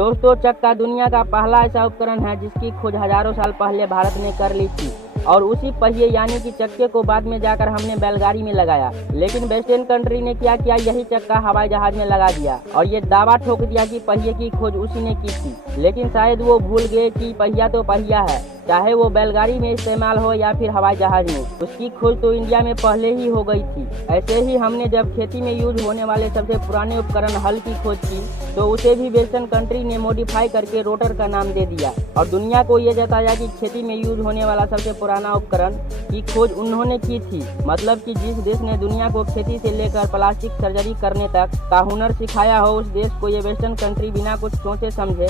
दोस्तों, चक्का दुनिया का पहला ऐसा उपकरण है जिसकी खोज हजारों साल पहले भारत ने कर ली थी और उसी पहिए यानी कि चक्के को बाद में जाकर हमने बैलगाड़ी में लगाया। लेकिन वेस्टर्न कंट्री ने क्या किया, यही चक्का हवाई जहाज में लगा दिया और ये दावा ठोक दिया कि पहिए की खोज उसी ने की थी। लेकिन शायद वो भूल गए कि पहिया तो पहिया है, चाहे वो बैलगाड़ी में इस्तेमाल हो या फिर हवाई जहाज में। उसकी खोज तो इंडिया में पहले ही हो गई थी। ऐसे ही हमने जब खेती में यूज होने वाले सबसे पुराने उपकरण हल की खोज की तो उसे भी वेस्टर्न कंट्री ने मॉडिफाई करके रोटर का नाम दे दिया और दुनिया को ये जताया कि खेती में यूज होने वाला सबसे पुराना उपकरण की खोज उन्होंने की थी। मतलब कि जिस देश ने दुनिया को खेती से लेकर प्लास्टिक सर्जरी करने तक का हुनर सिखाया हो, उस देश को ये वेस्टर्न कंट्री बिना कुछ सोचे समझे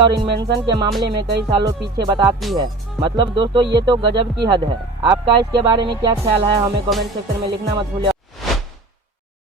और इन्वेंशन के मामले में कई सालों पीछे बताती है। मतलब दोस्तों, ये तो गजब की हद है। आपका इसके बारे में क्या ख्याल है, हमें कमेंट सेक्शन में लिखना मत भूलिए।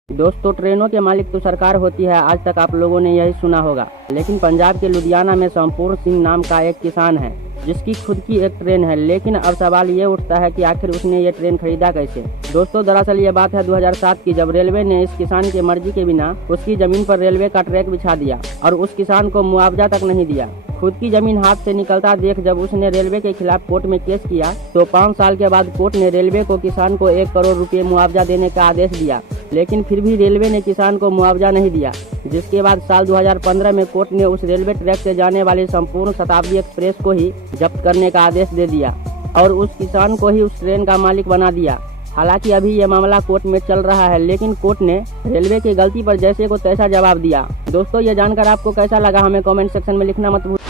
दोस्तों, ट्रेनों के मालिक तो सरकार होती है, आज तक आप लोगों ने यही सुना होगा। लेकिन पंजाब के लुधियाना में संपूर्ण सिंह नाम का एक किसान है जिसकी खुद की एक ट्रेन है। लेकिन अब सवाल ये उठता है कि आखिर उसने ये ट्रेन खरीदा कैसे। दोस्तों, दरअसल ये बात है 2007 की, जब रेलवे ने इस किसान की मर्जी के बिना उसकी जमीन पर रेलवे का ट्रैक बिछा दिया और उस किसान को मुआवजा तक नहीं दिया। खुद की जमीन हाथ से निकलता देख जब उसने रेलवे के खिलाफ कोर्ट में केस किया तो 5 साल के बाद कोर्ट ने रेलवे को किसान को 1 करोड़ रुपए मुआवजा देने का आदेश दिया। लेकिन फिर भी रेलवे ने किसान को मुआवजा नहीं दिया, जिसके बाद साल 2015 में कोर्ट ने उस रेलवे ट्रैक से जाने वाली संपूर्ण शताब्दी एक्सप्रेस को ही जब्त करने का आदेश दे दिया और उस किसान को ही उस ट्रेन का मालिक बना दिया। हालांकि अभी ये मामला कोर्ट में चल रहा है, लेकिन कोर्ट ने रेलवे की गलती पर जैसे को तैसा जवाब दिया। दोस्तों, ये जानकर आपको कैसा लगा, हमें कमेंट सेक्शन में लिखना मत भूलिए।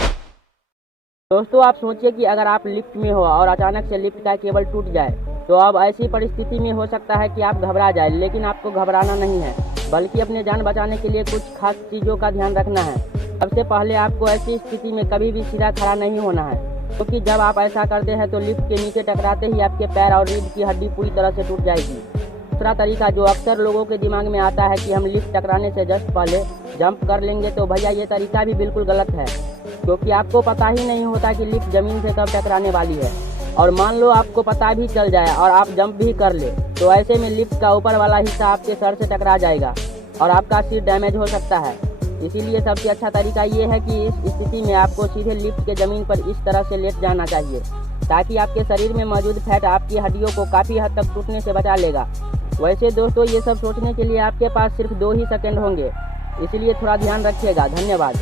दोस्तों, आप सोचिए कि अगर आप लिफ्ट में हो और अचानक से लिफ्ट का केबल टूट जाए तो अब ऐसी परिस्थिति में हो सकता है कि आप घबरा जाए। लेकिन आपको घबराना नहीं है, बल्कि अपने जान बचाने के लिए कुछ खास चीज़ों का ध्यान रखना है। सबसे पहले आपको ऐसी स्थिति में कभी भी सीधा खड़ा नहीं होना है, क्योंकि जब आप ऐसा करते हैं तो लिफ्ट के नीचे टकराते ही आपके पैर और रीढ़ की हड्डी पूरी तरह से टूट जाएगी। दूसरा तरीका जो अक्सर लोगों के दिमाग में आता है कि हम लिफ्ट टकराने से जस्ट पहले जंप कर लेंगे, तो भैया ये तरीका भी बिल्कुल गलत है, क्योंकि आपको पता ही नहीं होता कि लिफ्ट जमीन से कब टकराने वाली है। और मान लो आपको पता भी चल जाए और आप जंप भी कर ले, तो ऐसे में लिफ्ट का ऊपर वाला हिस्सा आपके सर से टकरा जाएगा और आपका सिर डैमेज हो सकता है। इसीलिए सबसे अच्छा तरीका ये है कि इस स्थिति में आपको सीधे लिफ्ट के ज़मीन पर इस तरह से लेट जाना चाहिए, ताकि आपके शरीर में मौजूद फैट आपकी हड्डियों को काफ़ी हद तक टूटने से बचा लेगा। वैसे दोस्तों, ये सब सोचने के लिए आपके पास सिर्फ 2 ही सेकंड होंगे, इसलिए थोड़ा ध्यान रखिएगा। धन्यवाद।